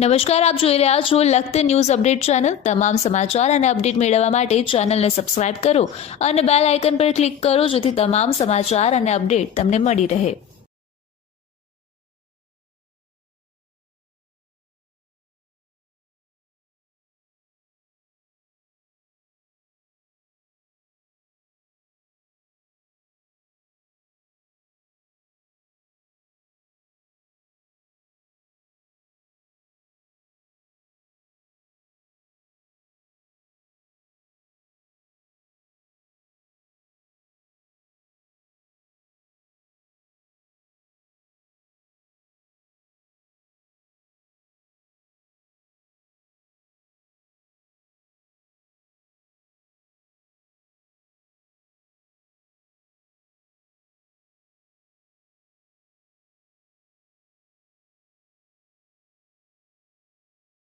નમસ્કાર, આપ જોઈ રહ્યા છો લખત ન્યૂઝ અપડેટ ચેનલ। તમામ સમાચાર અને અપડેટ મેળવવા માટે ચેનલને સબસ્ક્રાઇબ કરો અને બેલ આઇકન પર ક્લિક કરો, જેથી તમામ સમાચાર અને અપડેટ તમને મળી રહે।